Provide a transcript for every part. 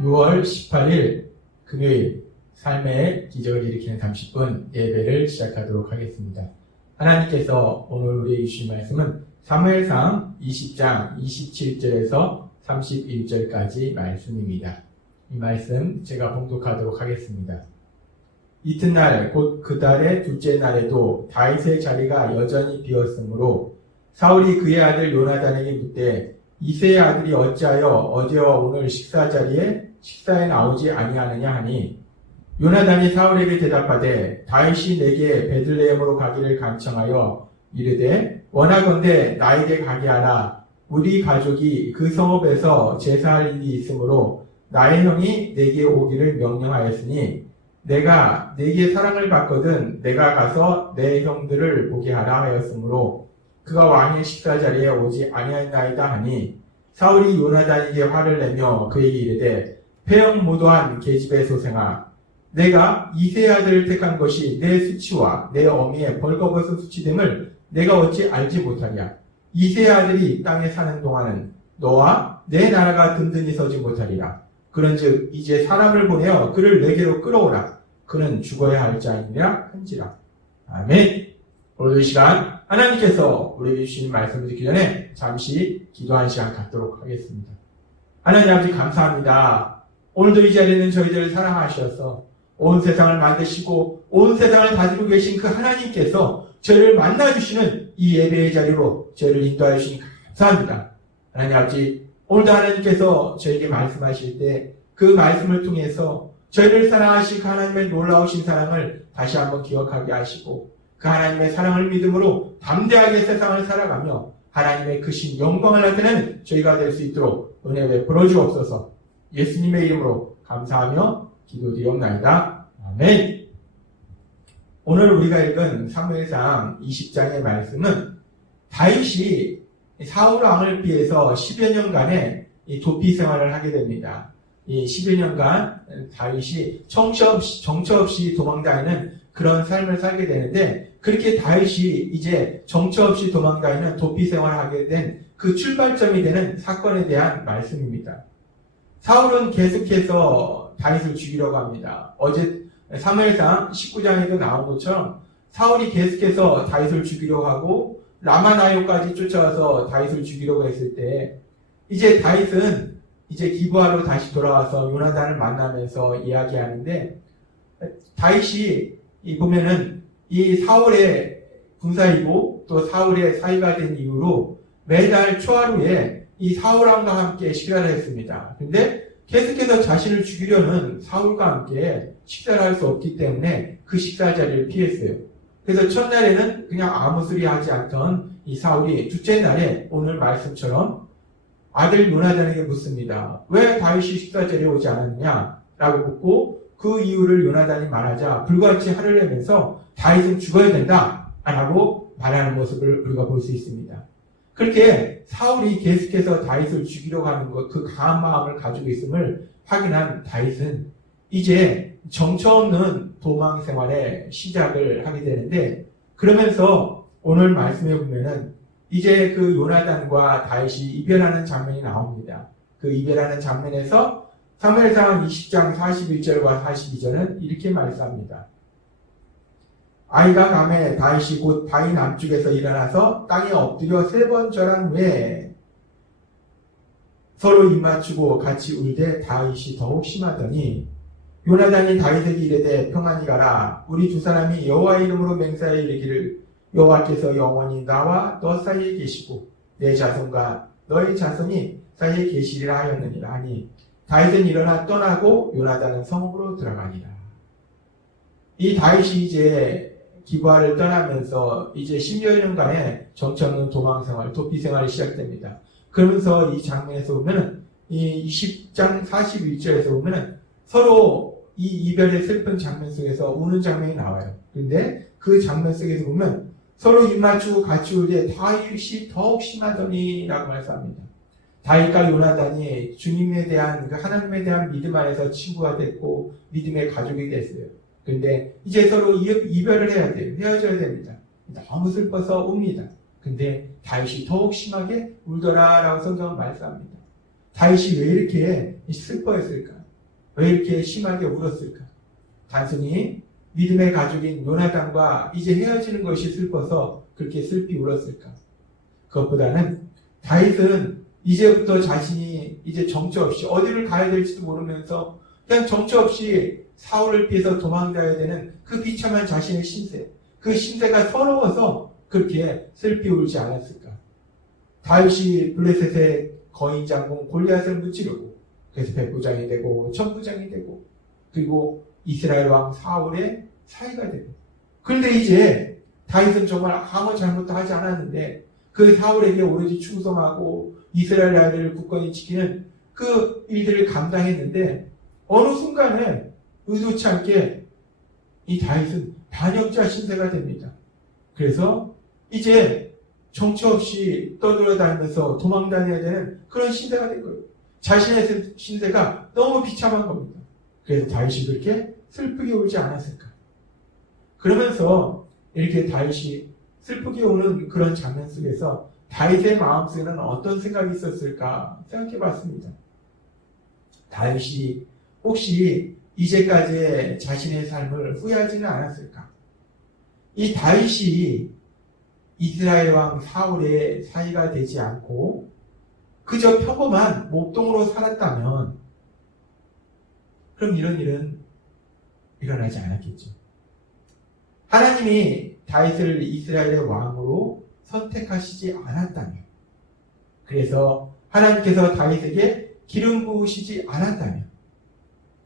6월 18일 금요일 삶의 기적을 일으키는 30분 예배를 시작하도록 하겠습니다. 하나님께서 오늘 우리에게 주신 말씀은 사무엘상 20장 27절에서 31절까지 말씀입니다. 이 말씀 제가 봉독하도록 하겠습니다. 이튿날 곧 그 달의 둘째 날에도 다윗의 자리가 여전히 비었으므로 사울이 그의 아들 요나단에게 묻되 이새의 아들이 어찌하여 어제와 오늘 식사 자리에 식사에 나오지 아니하느냐 하니 요나단이 사울에게 대답하되 다윗이 내게 베들레헴으로 가기를 간청하여 이르되 원하건대 나에게 가게 하라. 우리 가족이 그 성읍에서 제사할 일이 있으므로 나의 형이 내게 오기를 명령하였으니 내가 내게 사랑을 받거든 내가 가서 내 형들을 보게 하라 하였으므로 그가 왕의 식사 자리에 오지 아니하였나이다 하니 사울이 요나단에게 화를 내며 그에게 이르되 패역무도한 계집의 소생아, 내가 이새의 아들을 택한 것이 내 수치와 내 어미의 벌거벗은 수치됨을 내가 어찌 알지 못하랴. 이새의 아들이 땅에 사는 동안은 너와 내 나라가 든든히 서지 못하리라. 그런즉 이제 사람을 보내어 그를 내게로 끌어오라. 그는 죽어야 할 자이니라 한지라. 아멘. 오늘 이 시간 하나님께서 우리에게 주신 말씀을 듣기 전에 잠시 기도하는 시간 갖도록 하겠습니다. 하나님 아버지 감사합니다. 오늘도 이 자리에는 저희들을 사랑하셔서 온 세상을 만드시고 온 세상을 다스리고 계신 그 하나님께서 저희를 만나주시는 이 예배의 자리로 저희를 인도하여 주시니 감사합니다. 하나님 아버지, 오늘도 하나님께서 저에게 말씀하실 때 그 말씀을 통해서 저희를 사랑하신 그 하나님의 놀라우신 사랑을 다시 한번 기억하게 하시고 그 하나님의 사랑을 믿음으로 담대하게 세상을 살아가며 하나님의 크신 영광을 나타내는 저희가 될 수 있도록 은혜 베풀어 주옵소서. 예수님의 이름으로 감사하며 기도드리옵나이다. 아멘. 오늘 우리가 읽은 사무엘상 20장의 말씀은 다윗이 사울 왕을 피해서 10여 년간의 도피 생활을 하게 됩니다. 이 10여 년간 다윗이 정처 없이 도망다니는 그런 삶을 살게 되는데, 그렇게 다윗이 이제 정처 없이 도망다니는 도피 생활을 하게 된 그 출발점이 되는 사건에 대한 말씀입니다. 사울은 계속해서 다윗을 죽이려고 합니다. 어제 사무엘상 19장에도 나온 것처럼 사울이 계속해서 다윗을 죽이려고 하고 라마나요까지 쫓아와서 다윗을 죽이려고 했을 때 이제 다윗은 이제 기브아로 다시 돌아와서 요나단을 만나면서 이야기하는데, 다윗이 보면은 이 사울의 군사이고 또 사울의 사위가 된 이후로 매달 초하루에 이 사울왕과 함께 식사를 했습니다. 근데 계속해서 자신을 죽이려는 사울과 함께 식사를 할 수 없기 때문에 그 식사 자리를 피했어요. 그래서 첫날에는 그냥 아무 소리 하지 않던 이 사울이 둘째 날에 오늘 말씀처럼 아들 요나단에게 묻습니다. 왜 다윗이 식사 자리에 오지 않았냐? 라고 묻고 그 이유를 요나단이 말하자 불같이 화를 내면서 다윗은 죽어야 된다 라고 말하는 모습을 우리가 볼 수 있습니다. 그렇게 사울이 계속해서 다윗을 죽이려고 하는 것, 그 강한 마음을 가지고 있음을 확인한 다윗은 이제 정처 없는 도망 생활의 시작을 하게 되는데, 그러면서 오늘 말씀에 보면은 이제 그 요나단과 다윗이 이별하는 장면이 나옵니다. 그 이별하는 장면에서 사무엘상 20장 41절과 42절은 이렇게 말씀합니다. 아이가 감에 다윗이 곧 바위 남쪽에서 일어나서 땅에 엎드려 3번 절한 후에 서로 입맞추고 같이 울되 다윗이 더욱 심하더니 요나단이 다윗에게 이르되 평안히 가라. 우리 두 사람이 여호와의 이름으로 맹세하여 이르기를 여호와께서 영원히 나와 너 사이에 계시고 내 자손과 너의 자손이 사이에 계시리라 하였느니라 하니 다윗은 일어나 떠나고 요나단은 성읍으로 들어가니라. 이 다윗이 이제 기브아를 떠나면서 이제 10여 년간의 정처 없는 도망 생활, 도피 생활이 시작됩니다. 그러면서 이 장면에서 보면은 이 20장 41절에서 보면은 서로 이 이별의 슬픈 장면 속에서 우는 장면이 나와요. 그런데 그 장면 속에서 보면 서로 입맞추고 같이 울 때 다윗이 더욱 심하더니 라고 말씀합니다. 다윗과 요나단이 주님에 대한, 그 하나님에 대한 믿음 안에서 친구가 됐고 믿음의 가족이 됐어요. 그런데 이제 서로 이별을 해야 돼요. 헤어져야 됩니다. 너무 슬퍼서 웁니다. 근데 다윗이 더욱 심하게 울더라라고 성경은 말씀합니다. 다윗이 왜 이렇게 슬퍼했을까? 왜 이렇게 심하게 울었을까? 단순히 믿음의 가족인 요나단과 이제 헤어지는 것이 슬퍼서 그렇게 슬피 울었을까? 그것보다는 다윗은 이제부터 자신이 이제 정처 없이 어디를 가야 될지도 모르면서 그냥 정처 없이 사울을 피해서 도망가야 되는 그 비참한 자신의 신세, 그 신세가 서러워서 그렇게 슬피 울지 않았을까? 다윗이 블레셋의 거인 장군 골리앗을 무찌르고 그래서 백부장이 되고 천부장이 되고 그리고 이스라엘 왕 사울의 사이가 되고, 그런데 이제 다윗은 정말 아무 잘못도 하지 않았는데 그 사울에게 오로지 충성하고 이스라엘 나라를 굳건히 지키는 그 일들을 감당했는데 어느 순간에 의도치 않게 이 다윗은 반역자 신세가 됩니다. 그래서 이제 정처 없이 떠돌아다니면서 도망다녀야 되는 그런 신세가 된 거예요. 자신의 신세가 너무 비참한 겁니다. 그래서 다윗이 그렇게 슬프게 울지 않았을까? 그러면서 이렇게 다윗이 슬프게 우는 그런 장면 속에서 다윗의 마음속에는 어떤 생각이 있었을까 생각해 봤습니다. 다윗이 혹시 이제까지의 자신의 삶을 후회하지는 않았을까? 이 다윗이 이스라엘 왕 사울의 사이가 되지 않고 그저 평범한 목동으로 살았다면 그럼 이런 일은 일어나지 않았겠죠. 하나님이 다윗을 이스라엘의 왕으로 선택하시지 않았다면, 그래서 하나님께서 다윗에게 기름 부으시지 않았다면,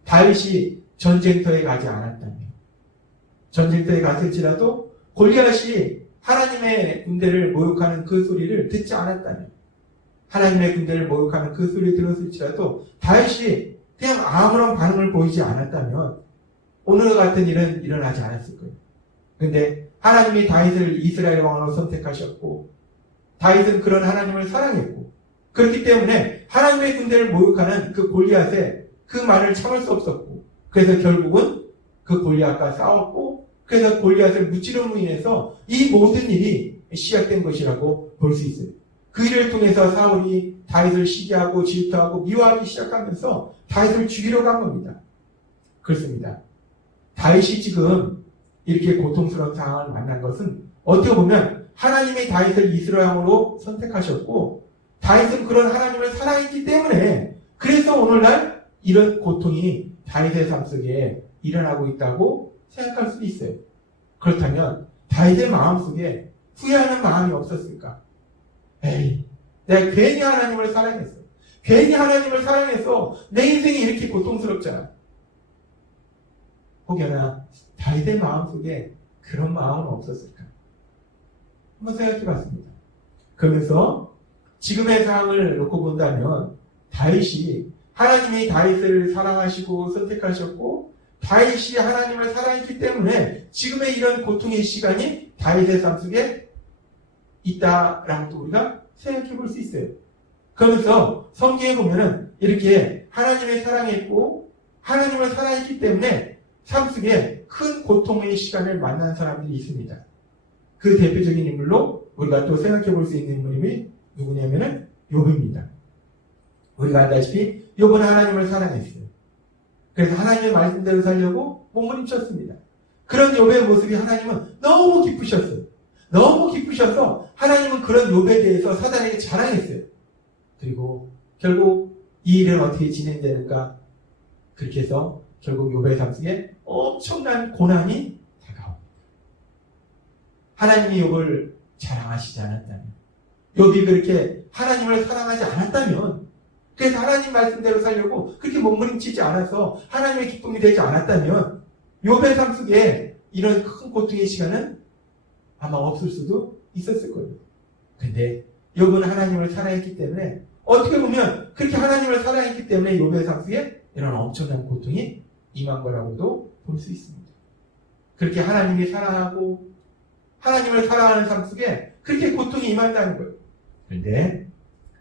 다윗이 전쟁터에 가지 않았다면, 전쟁터에 갔을지라도 골리앗이 하나님의 군대를 모욕하는 그 소리를 듣지 않았다면, 하나님의 군대를 모욕하는 그 소리를 들었을지라도 다윗이 그냥 아무런 반응을 보이지 않았다면 오늘과 같은 일은 일어나지 않았을 거예요. 그런데 하나님이 다윗을 이스라엘 왕으로 선택하셨고 다윗은 그런 하나님을 사랑했고 그렇기 때문에 하나님의 군대를 모욕하는 그 골리앗의 그 말을 참을 수 없었고 그래서 결국은 그 골리앗과 싸웠고 그래서 골리앗을 무찌름으로 인해서 이 모든 일이 시작된 것이라고 볼 수 있어요. 그 일을 통해서 사울이 다윗을 시기하고 질투하고 미워하기 시작하면서 다윗을 죽이려고 한 겁니다. 그렇습니다. 다윗이 지금 이렇게 고통스러운 상황을 만난 것은 어떻게 보면 하나님이 다윗을 이스라엘 왕으로 선택하셨고 다윗은 그런 하나님을 사랑했기 때문에 그래서 오늘날 이런 고통이 다윗의 삶 속에 일어나고 있다고 생각할 수 있어요. 그렇다면 다윗의 마음속에 후회하는 마음이 없었을까? 에이, 내가 괜히 하나님을 사랑했어. 괜히 하나님을 사랑해서 내 인생이 이렇게 고통스럽잖아. 혹여나 다윗의 마음속에 그런 마음은 없었을까? 한번 생각해 봤습니다. 그러면서 지금의 상황을 놓고 본다면 다윗이 하나님이 다윗을 사랑하시고 선택하셨고 다윗이 하나님을 사랑했기 때문에 지금의 이런 고통의 시간이 다윗의 삶 속에 있다라고 또 우리가 생각해 볼 수 있어요. 그러면서 성경에 보면은 이렇게 하나님을 사랑했고 하나님을 사랑했기 때문에 삶 속에 큰 고통의 시간을 만난 사람들이 있습니다. 그 대표적인 인물로 우리가 또 생각해 볼 수 있는 인물이 누구냐면은 욥입니다. 우리가 알다시피 욥은 하나님을 사랑했어요. 그래서 하나님의 말씀대로 살려고 몸부림쳤습니다. 그런 욥의 모습이 하나님은 너무 기쁘셨어요. 너무 기쁘셔서 하나님은 그런 욥에 대해서 사단에게 자랑했어요. 그리고 결국 이 일은 어떻게 진행되는가? 그렇게 해서 결국 욥의 삶 속에 엄청난 고난이 다가옵니다. 하나님이 욥을 자랑하시지 않았다면, 욥이 그렇게 하나님을 사랑하지 않았다면, 그래서 하나님 말씀대로 살려고 그렇게 몸부림치지 않아서 하나님의 기쁨이 되지 않았다면 욥의 삶 속에 이런 큰 고통의 시간은 아마 없을 수도 있었을 거예요. 근데 욥은 하나님을 사랑했기 때문에 어떻게 보면 그렇게 하나님을 사랑했기 때문에 욥의 삶 속에 이런 엄청난 고통이 임한 거라고도 볼 수 있습니다. 그렇게 하나님이 사랑하고 하나님을 사랑하는 삶 속에 그렇게 고통이 임한다는 거예요. 그런데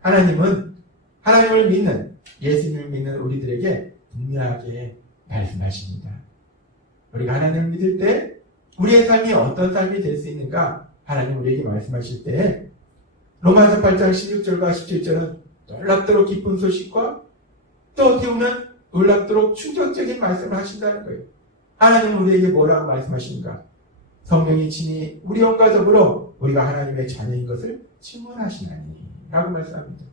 하나님은 하나님을 믿는, 예수님을 믿는 우리들에게 분명하게 말씀하십니다. 우리가 하나님을 믿을 때 우리의 삶이 어떤 삶이 될 수 있는가 하나님 우리에게 말씀하실 때 로마서 8장 16절과 17절은 놀랍도록 기쁜 소식과 또 어떻게 보면 놀랍도록 충격적인 말씀을 하신다는 거예요. 하나님은 우리에게 뭐라고 말씀하시는가? 성령이 친히 우리 영과 더불어 우리가 하나님의 자녀인 것을 증언하시나니 라고 말씀합니다.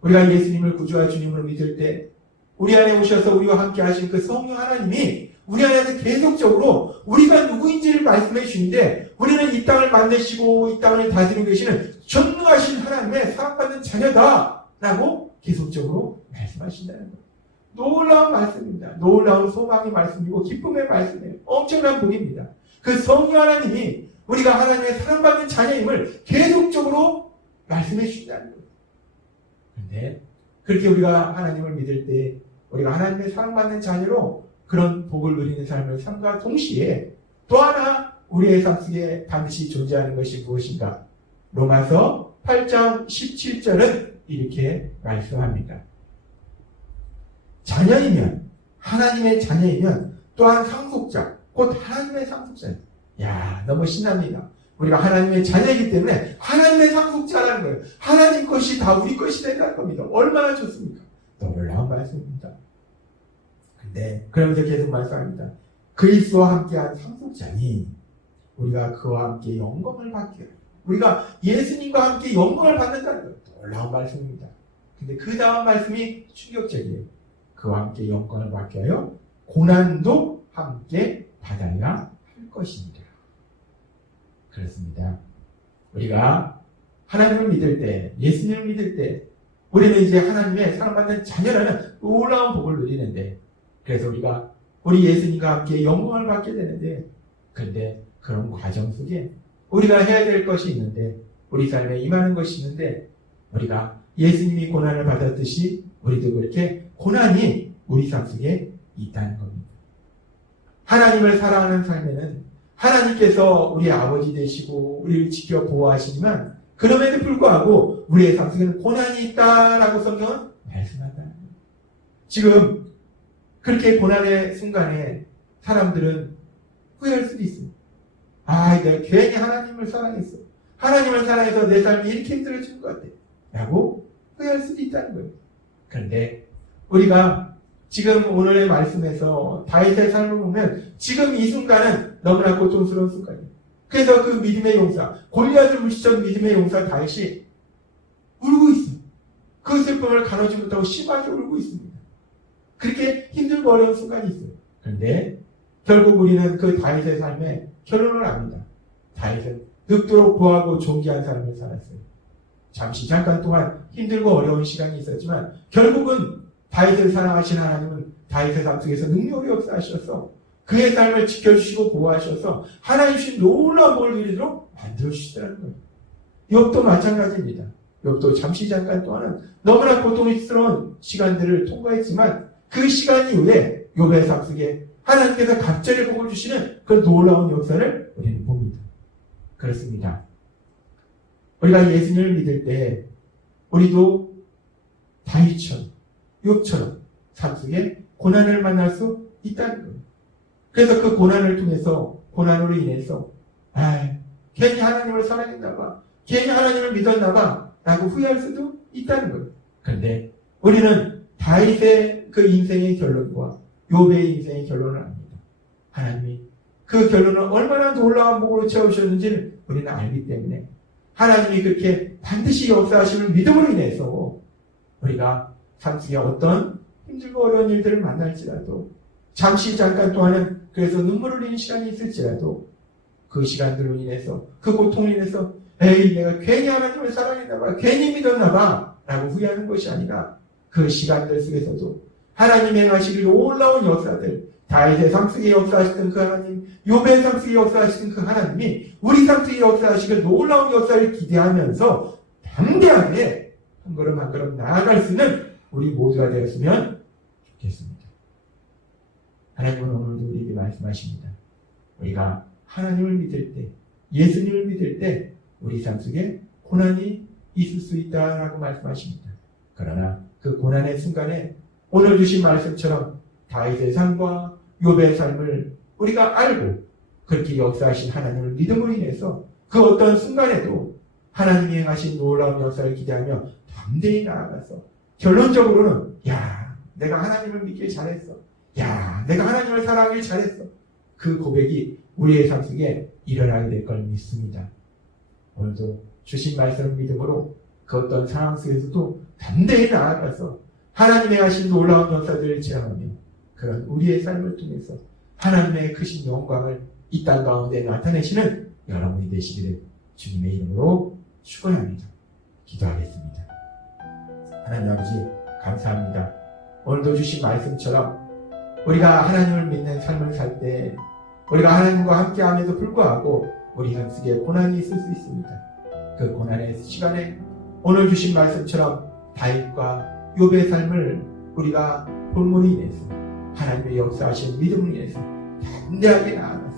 우리가 예수님을 구주와 주님으로 믿을 때 우리 안에 오셔서 우리와 함께 하신 그 성령 하나님이 우리 안에서 계속적으로 우리가 누구인지를 말씀해 주시는데 우리는 이 땅을 만드시고 이 땅을 다스리고 계시는 전능하신 하나님의 사랑받는 자녀다 라고 계속적으로 말씀하신다는 거예요. 놀라운 말씀입니다. 놀라운 소망의 말씀이고 기쁨의 말씀이에요. 엄청난 복입니다. 그 성령 하나님이 우리가 하나님의 사랑받는 자녀임을 계속적으로 말씀해 주신다는 거예요. 그런데 그렇게 우리가 하나님을 믿을 때 우리가 하나님의 사랑받는 자녀로 그런 복을 누리는 삶을 삶과 동시에 또 하나 우리의 삶 속에 반드시 존재하는 것이 무엇인가? 로마서 8장 17절은 이렇게 말씀합니다. 자녀이면 하나님의 자녀이면 또한 상속자 곧 하나님의 상속자예요. 야, 너무 신납니다. 우리가 하나님의 자녀이기 때문에 하나님의 상속자라는 거예요. 하나님 것이 다 우리 것이 된다는 겁니다. 얼마나 좋습니까? 놀라운 말씀입니다. 근데 그러면서 계속 말씀합니다. 그리스도와 함께한 상속자니 우리가 그와 함께 영광을 받기를. 우리가 예수님과 함께 영광을 받는다는 거예요. 놀라운 말씀입니다. 근데 그 다음 말씀이 충격적이에요. 그와 함께 영광을 받게 하여 고난도 함께 받아야 할 것입니다. 그렇습니다. 우리가 하나님을 믿을 때, 예수님을 믿을 때 우리는 이제 하나님의 사랑받는 자녀라는 놀라운 복을 누리는데 그래서 우리가 우리 예수님과 함께 영광을 받게 되는데 그런데 그런 과정 속에 우리가 해야 될 것이 있는데 우리 삶에 임하는 것이 있는데 우리가 예수님이 고난을 받았듯이 우리도 그렇게 고난이 우리 삶 속에 있다는 겁니다. 하나님을 사랑하는 삶에는 하나님께서 우리 아버지 되시고 우리를 지켜 보호하시지만 그럼에도 불구하고 우리의 삶 속에는 고난이 있다라고 성경은 말씀한다는 거예요. 지금 그렇게 고난의 순간에 사람들은 후회할 수도 있습니다. 아, 내가 괜히 하나님을 사랑했어. 하나님을 사랑해서 내 삶이 이렇게 힘들어지는 것 같아. 라고 후회할 수도 있다는 거예요. 그런데 우리가 지금 오늘의 말씀에서 다윗의 삶을 보면 지금 이 순간은 너무나 고통스러운 순간이에요. 그래서 그 믿음의 용사, 골리앗을 물리쳤던 믿음의 용사 다윗이 울고 있어요. 그 슬픔을 가누지 못하고 심하게 울고 있습니다. 그렇게 힘들고 어려운 순간이 있어요. 그런데 결국 우리는 그 다윗의 삶의 결론을 압니다. 다윗은 늙도록 보하고 존귀한 삶을 살았어요. 잠시 잠깐 동안 힘들고 어려운 시간이 있었지만 결국은 다윗을 사랑하신 하나님은 다윗의 삶 속에서 능력이 역사하셔서 그의 삶을 지켜주시고 보호하셔서 하나님 주신 놀라운 복을 누리도록 만들어주시더라는 거예요. 욥도 마찬가지입니다. 욥도 잠시 잠깐 동안은 너무나 고통스러운 시간들을 통과했지만 그 시간 이후에 욥의 삶 속에 하나님께서 갑자기 복을 주시는 그 놀라운 역사를 우리는 봅니다. 그렇습니다. 우리가 예수님을 믿을 때 우리도 다윗처럼 욥처럼 삶 속에 고난을 만날 수 있다는 거예요. 그래서 그 고난을 통해서 고난으로 인해서 괜히 하나님을 사랑했나 봐. 괜히 하나님을 믿었나 봐. 라고 후회할 수도 있다는 거예요. 그런데 우리는 다윗의 그 인생의 결론과 욥의 인생의 결론을 압니다. 하나님이 그 결론을 얼마나 놀라운 복으로 채우셨는지를 우리는 알기 때문에 하나님이 그렇게 반드시 역사하심을 믿음으로 인해서 우리가 삶 속에 어떤 힘들고 어려운 일들을 만날지라도 잠시 잠깐 동안은 그래서 눈물을 흘리는 시간이 있을지라도 그 시간들로 인해서 그 고통으로 인해서 에이 내가 괜히 하나님을 사랑했나 봐 괜히 믿었나 봐 라고 후회하는 것이 아니라 그 시간들 속에서도 하나님이 행하시길 놀라운 역사들 다윗의 삶 속에 역사하시던 그 하나님 욥의 삶 속에 역사하시던 그 하나님이 우리 삶 속에 역사하시길 놀라운 역사를 기대하면서 담대하게 한 걸음 한 걸음 나아갈 수 있는 우리 모두가 되었으면 좋겠습니다. 하나님은 오늘도 우리에게 말씀하십니다. 우리가 하나님을 믿을 때 예수님을 믿을 때 우리 삶 속에 고난이 있을 수 있다라고 말씀하십니다. 그러나 그 고난의 순간에 오늘 주신 말씀처럼 다윗의 삶과 욥의 삶을 우리가 알고 그렇게 역사하신 하나님을 믿음으로 인해서 그 어떤 순간에도 하나님이 행하신 놀라운 역사를 기대하며 담대히 나아가서 결론적으로는 내가 하나님을 믿길 잘했어. 야, 내가 하나님을 사랑하길 잘했어. 그 고백이 우리의 삶 속에 일어나게 될 걸 믿습니다. 오늘도 주신 말씀을 믿음으로 그 어떤 상황 속에서도 담대히 나아가서 하나님의 하신 놀라운 역사들을 체험하며 그런 우리의 삶을 통해서 하나님의 크신 영광을 이 땅 가운데 나타내시는 여러분이 되시기를 주님의 이름으로 축원합니다. 기도하겠습니다. 하나님 아버지 감사합니다. 오늘도 주신 말씀처럼 우리가 하나님을 믿는 삶을 살 때 우리가 하나님과 함께함에도 불구하고 우리 삶 속에 고난이 있을 수 있습니다. 그 고난의 시간에 오늘 주신 말씀처럼 다윗과 욥의 삶을 우리가 본문으로 인해서 하나님의 역사하신 믿음으로 인해서 담대하게 나아가서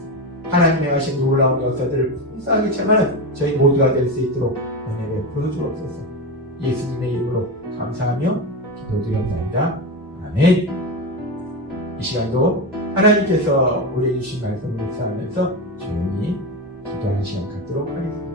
하나님의 하신 놀라운 역사들을 풍성하게 체험하는 저희 모두가 될 수 있도록 은혜 베풀어 주옵소서. 예수님의 이름으로 감사하며 기도드렸나이다. 아멘. 이 시간도 하나님께서 우리에게 주신 말씀을 묵상하면서 조용히 기도하는 시간 갖도록 하겠습니다.